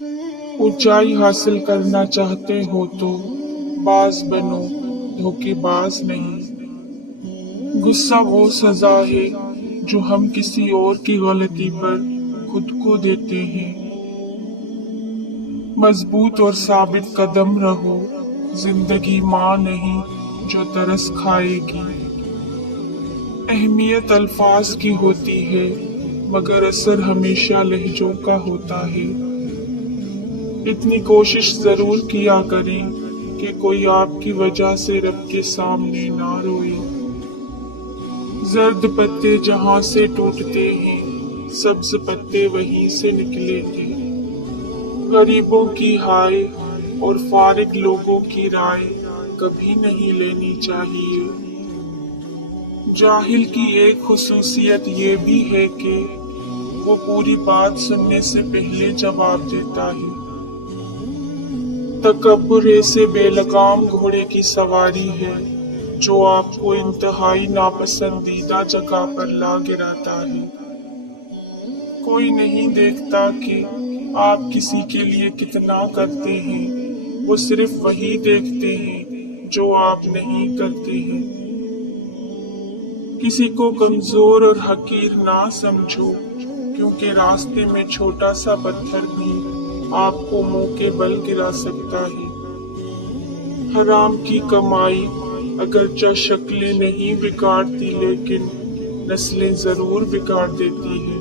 اونچائی حاصل کرنا چاہتے ہو تو باز بنو، دھوکے باز نہیں۔ غصہ وہ سزا ہے جو ہم کسی اور کی غلطی پر خود کو دیتے ہیں۔ مضبوط اور ثابت قدم رہو، زندگی ماں نہیں جو ترس کھائے گی۔ اہمیت الفاظ کی ہوتی ہے مگر اثر ہمیشہ لہجوں کا ہوتا ہے۔ اتنی کوشش ضرور کیا کریں کہ کوئی آپ کی وجہ سے رب کے سامنے نہ روئے۔ زرد پتے جہاں سے ٹوٹتے ہیں سبز پتے وہیں سے نکلے تھے۔ غریبوں کی ہائے اور فارغ لوگوں کی رائے کبھی نہیں لینی چاہیے۔ جاہل کی ایک خصوصیت یہ بھی ہے کہ وہ پوری بات سننے سے پہلے جواب دیتا ہے۔ تکبر ایسے بے لگام گھوڑے کی سواری ہے جو آپ کو انتہائی ناپسندیدہ جگہ پر لا گراتا ہے۔ کوئی نہیں دیکھتا کہ آپ کسی کے لیے کتنا کرتے ہیں، وہ صرف وہی دیکھتے ہیں جو آپ نہیں کرتے ہیں۔ کسی کو کمزور اور حقیر نہ سمجھو، کیونکہ راستے میں چھوٹا سا پتھر بھی آپ کو منہ کے بل گرا سکتا ہے۔ حرام کی کمائی اگرچہ شکلیں نہیں بگاڑتی لیکن نسلیں ضرور بگاڑ دیتی ہے۔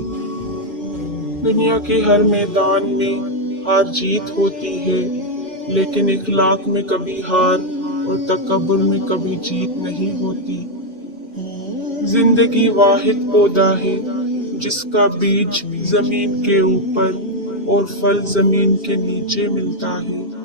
دنیا کے ہر میدان میں ہار جیت ہوتی ہے لیکن اخلاق میں کبھی ہار اور تکبر میں کبھی جیت نہیں ہوتی۔ زندگی واحد پودا ہے جس کا بیج زمین کے اوپر اور پھل زمین کے نیچے ملتا ہے۔